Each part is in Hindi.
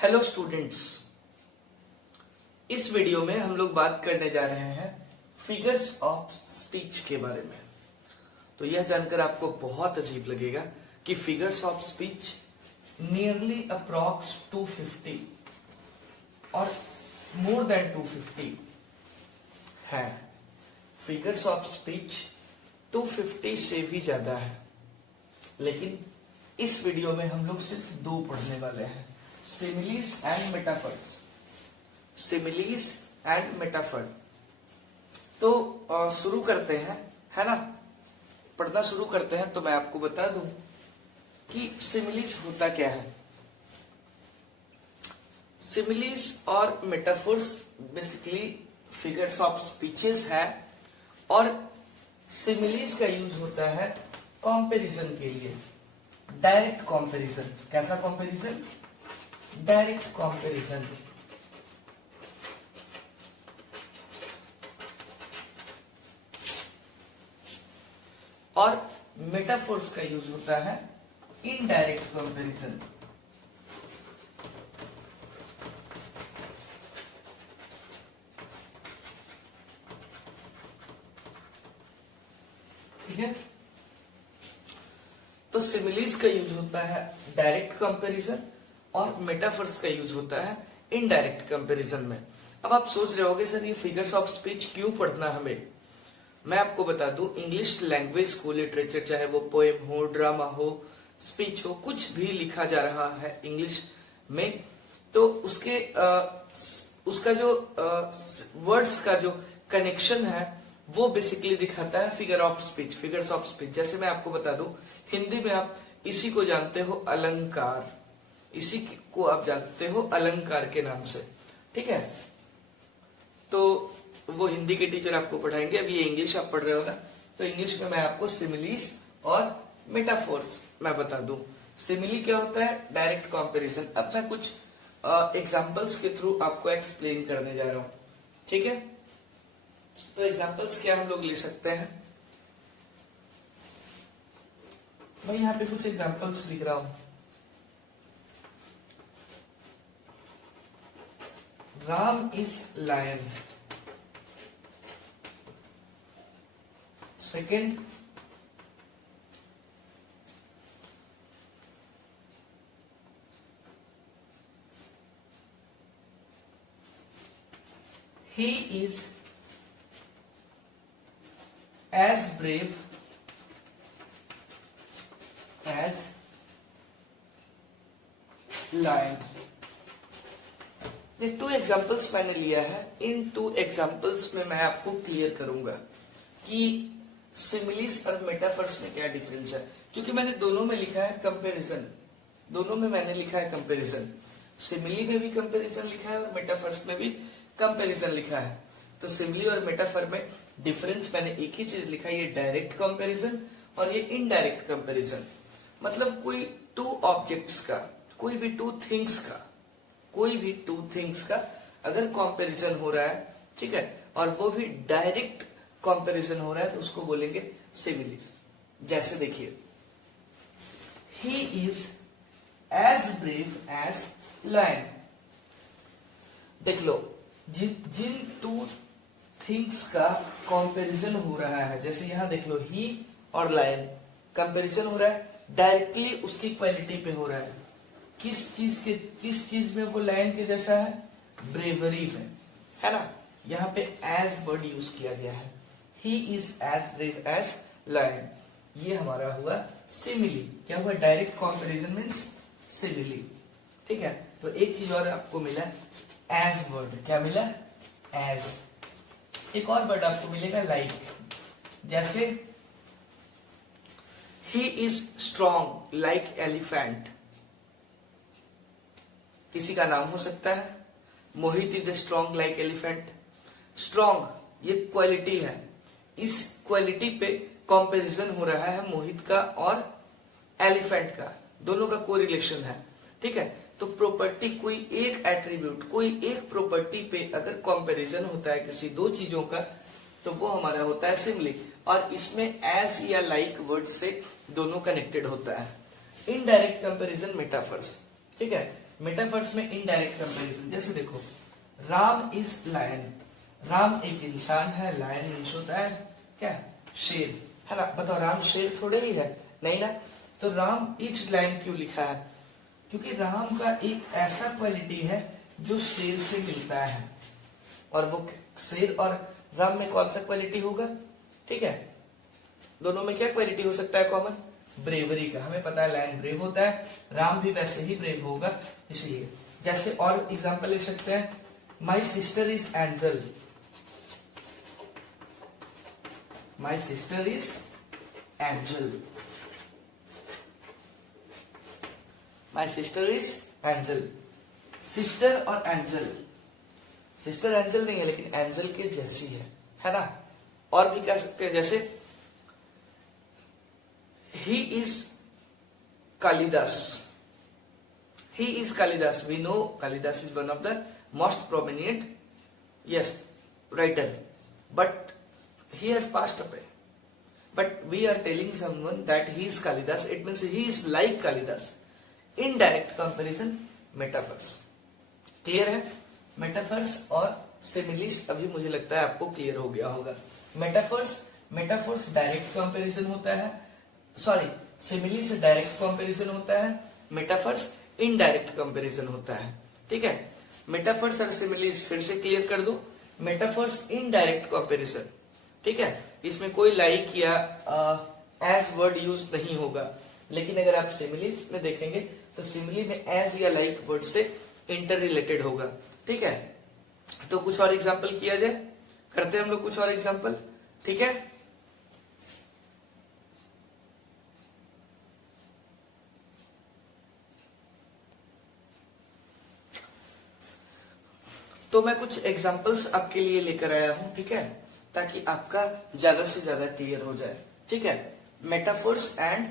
हेलो स्टूडेंट्स, इस वीडियो में हम लोग बात करने जा रहे हैं फिगर्स ऑफ स्पीच के बारे में। तो यह जानकर आपको बहुत अजीब लगेगा कि figures of speech nearly approx 250 और मोर देन 250 है। फिगर्स ऑफ स्पीच 250 से भी ज्यादा है, लेकिन इस वीडियो में हम लोग सिर्फ दो पढ़ने वाले हैं, similes and metaphors. Similes and metaphor. तो शुरू करते हैं, है ना। पढ़ना शुरू करते हैं। तो मैं आपको बता दूं कि सिमिलीज होता क्या है। सिमिलीज और metaphors basically figures of speeches है, और सिमिलीज का यूज होता है कंपैरिजन के लिए। Direct comparison. कैसा कंपैरिजन? Direct comparison. और मेटाफोर्स का यूज होता है इनडायरेक्ट कंपैरिजन। ठीक है। तो सिमिलीज का यूज होता है डायरेक्ट कंपैरिजन और मेटाफर्स का यूज होता है इनडायरेक्ट कंपैरिजन में। अब आप सोच रहे होगे सर ये फिगर्स ऑफ स्पीच क्यों पढ़ना हमें। मैं आपको बता दूं, इंग्लिश लैंग्वेज को लिटरेचर, चाहे वो पोएम हो, ड्रामा हो, स्पीच हो, कुछ भी लिखा जा रहा है इंग्लिश में, तो उसका जो वर्ड्स का जो कनेक्शन है वो बेसिकली दिखाता है figure of speech, figures of speech. जैसे मैं आपको बता दूं, हिंदी में आप इसी को जानते हो अलंकार, इसी को आप जानते हो अलंकार के नाम से। ठीक है। तो वो हिंदी के टीचर आपको पढ़ाएंगे। अब ये इंग्लिश आप पढ़ रहे हो ना, तो इंग्लिश में मैं आपको सिमिलीज और मेटाफोर्स मैं बता दूं। सिमिली क्या होता है? Direct comparison. अब मैं कुछ एग्जांपल्स के थ्रू आपको एक्सप्लेन करने जा रहा हूं। ठीक है। तो एग्जांपल्स क्या हम लोग ले सकते हैं? मैं यहाँ पे कुछ एग्जांपल्स लिख रहा हूं। Ram is lion. Second, he is as brave as lion। ये टू एग्जाम्पल्स मैंने लिया है। इन टू एग्जाम्पल्स में मैं आपको क्लियर करूंगा कि सिमिलीज और मेटाफर्स में क्या डिफरेंस है, क्योंकि मैंने दोनों में लिखा है कंपैरिजन। दोनों में मैंने लिखा है कंपैरिजन। सिमिली में भी कंपैरिजन लिखा है और मेटाफर्स में भी कंपैरिजन लिखा है। तो सिमिली और मेटाफर में डिफरेंस मैंने एक ही चीज लिखा है, ये डायरेक्ट कंपैरिजन और ये इनडायरेक्ट कंपैरिजन। मतलब कोई टू ऑब्जेक्ट्स का, कोई भी टू थिंग्स का अगर कंपैरिजन हो रहा है, ठीक है, और वो भी डायरेक्ट कंपैरिजन हो रहा है, तो उसको बोलेंगे सिमिलीज। जैसे देखिए, he is as brave as lion. देख लो, जिन टू थिंग्स का कंपैरिजन हो रहा है, जैसे यहां देख लो, ही और लायन कंपैरिजन हो रहा है, डायरेक्टली उसकी क्वालिटी पे हो रहा है। किस चीज में वो लायन के जैसा है? ब्रेवरी में, है ना। यहाँ पे एज वर्ड यूज किया गया है। He is as brave as lion. ये हमारा हुआ सिमिली। क्या हुआ? Direct comparison means simile. ठीक है। तो एक चीज और आपको मिला, एज वर्ड। क्या मिला? एज। एक और वर्ड आपको मिलेगा लाइक। जैसे he is strong like elephant. किसी का नाम हो सकता है। Mohit is strong like elephant. Strong ये क्वालिटी है, इस क्वालिटी पे कंपैरिजन हो रहा है मोहित का और एलिफेंट का, दोनों का कोरिलेशन है। ठीक है। तो प्रॉपर्टी, कोई एक एट्रीब्यूट, कोई एक प्रॉपर्टी पे अगर कंपैरिजन होता है किसी दो चीजों का, तो वो हमारा होता है सिमिली। और इसमें एज या लाइक वर्ड से दोनों कनेक्टेड होता है। Indirect comparison metaphors. ठीक है। मेटाफर्स में इनडायरेक्ट कंपैरिजन, जैसे देखो राम इज लायन, राम एक इंसान है, लायन मीन्स होता है क्या, शेर, है ना। बताओ राम शेर थोड़े ही है, नहीं ना। तो राम इज लायन क्यों लिखा है, क्योंकि राम का एक ऐसा क्वालिटी है जो शेर से मिलता है, और वो शेर और राम में कौन सा क्वालिटी होगा, ठीक है। दोनों में क्या क्वालिटी हो सकता है कॉमन, ब्रेवरी का। हमें पता है लायन ब्रेव होता है, राम भी वैसे ही ब्रेव होगा, इसलिए। जैसे और एग्जांपल ले सकते हैं, my sister is angel, my sister is angel, my sister is angel. Sister और एंजल, सिस्टर एंजल नहीं है लेकिन एंजल के जैसी है ना। और भी कह सकते हैं, जैसे he is Kalidas, he is Kalidas, we know Kalidas is one of the most prominent yes writer, but he has passed away, but we are telling someone that he is Kalidas, it means he is like Kalidas. Indirect comparison, metaphors. Clear है। मेटाफर्स और सिमिलीज अभी मुझे लगता है आपको क्लियर हो गया होगा। मेटाफर्स डायरेक्ट कंपैरिजन होता है, सॉरी सिमिली से डायरेक्ट कंपैरिजन होता है, मेटाफर्स इनडायरेक्ट कंपैरिजन होता है, ठीक है। मेटाफर्स और सिमिलीज फिर से क्लियर कर दो। मेटाफर्स इनडायरेक्ट कंपैरिजन, ठीक है, इसमें कोई लाइक या एज वर्ड यूज नहीं होगा, लेकिन अगर आप सिमिलीज में देखेंगे तो सिमिली में एज या लाइक वर्ड से इंटर रिलेटेड होगा, ठीक है। तो कुछ और एग्जांपल किया जाए, करते हैं हम लोग कुछ और एग्जांपल, ठीक है। तो मैं कुछ एग्जांपल्स आपके लिए लेकर आया हूं, ठीक है, ताकि आपका ज्यादा से ज्यादा क्लियर हो जाए, ठीक है। मेटाफोर्स एंड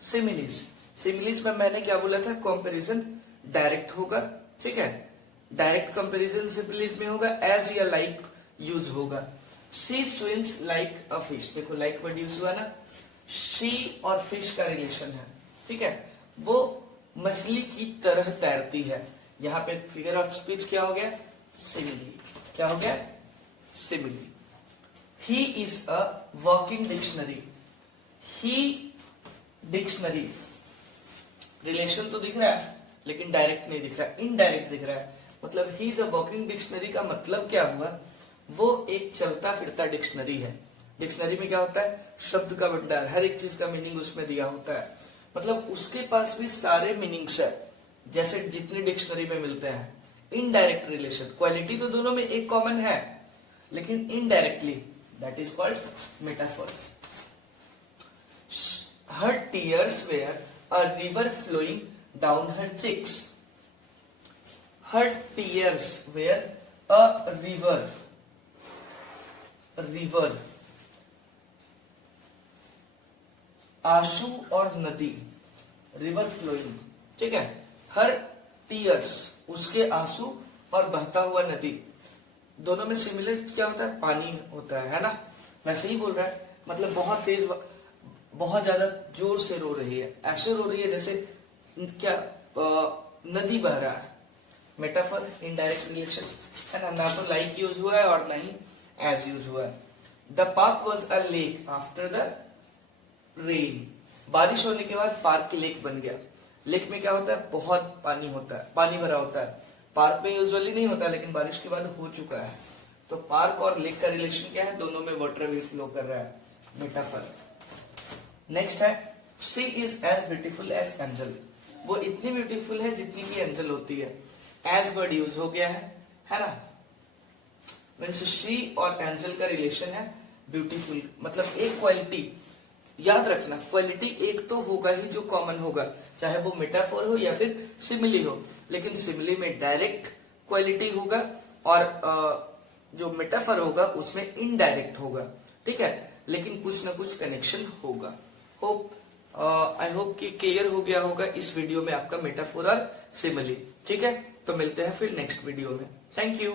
सिमिलीज, सिमिलीज में मैंने क्या बोला था, कंपैरिजन डायरेक्ट होगा, ठीक है। डायरेक्ट कंपैरिजन सिमिलीज में होगा, एज या लाइक यूज होगा। She swims like a fish, देखो लाइक वर्ड यूज हुआ ना, शी और फिश का रिलेशन है, ठीक है, वो मछली की तरह तैरती है। यहाँ पे फिगर ऑफ स्पीच क्या हो गया, सिमिली, क्या हो गया, simile. He is a walking dictionary. He dictionary, relation तो दिख रहा है लेकिन डायरेक्ट नहीं दिख रहा है, इनडायरेक्ट दिख रहा है। मतलब he is a walking dictionary का मतलब क्या हुआ, वो एक चलता फिरता डिक्शनरी है। डिक्शनरी में क्या होता है, शब्द का भंडार, हर एक चीज का मीनिंग उसमें दिया होता है। मतलब उसके पास भी सारे मीनिंग्स है जैसे जितने डिक्शनरी में मिलते हैं। इनडायरेक्ट रिलेशन, क्वालिटी तो दोनों में एक कॉमन है लेकिन indirectly, that is called metaphor. Her tears were a river flowing down her cheeks. Her tears were a river. River. आंसू और नदी, रिवर फ्लोइंग, ठीक है। हर टीयर्स, उसके आंसू और बहता हुआ नदी, दोनों में सिमिलर क्या होता है, पानी होता है ना। वैसे ही बोल रहा है, मतलब बहुत तेज, बहुत ज्यादा जोर से रो रही है, ऐसे रो रही है जैसे क्या नदी बह रहा है। मेटाफर, इनडायरेक्ट रिलेशन है ना, ना तो लाइक यूज हुआ है और ना ही एज यूज हुआ है। The park was a lake after the rain, बारिश होने के बाद पार्क लेक बन गया। लेक में क्या होता है, बहुत पानी होता है, पानी भरा होता है। पार्क में यूजुअली नहीं होता लेकिन बारिश के बाद हो चुका है। तो पार्क और लेक का रिलेशन क्या है, दोनों में वाटर भी फ्लो कर रहा है, मेटाफर। नेक्स्ट है, she is as beautiful as angel, वो इतनी ब्यूटीफुल है जितनी की एंजल होती है। एज वर्ड यूज हो गया है ना। मीन्स शी और एंजल का रिलेशन है ब्यूटीफुल, मतलब एक क्वालिटी याद रखना, क्वालिटी एक तो होगा ही जो कॉमन होगा, चाहे वो मेटाफोर हो या फिर सिमिली हो। लेकिन सिमिली में डायरेक्ट क्वालिटी होगा और जो मेटाफोर होगा उसमें इनडायरेक्ट होगा, ठीक है, लेकिन कुछ ना कुछ कनेक्शन होगा। आई होप कि क्लियर हो गया होगा इस वीडियो में आपका मेटाफोर और सिमिली, ठीक है। तो मिलते हैं फिर नेक्स्ट वीडियो में, थैंक यू।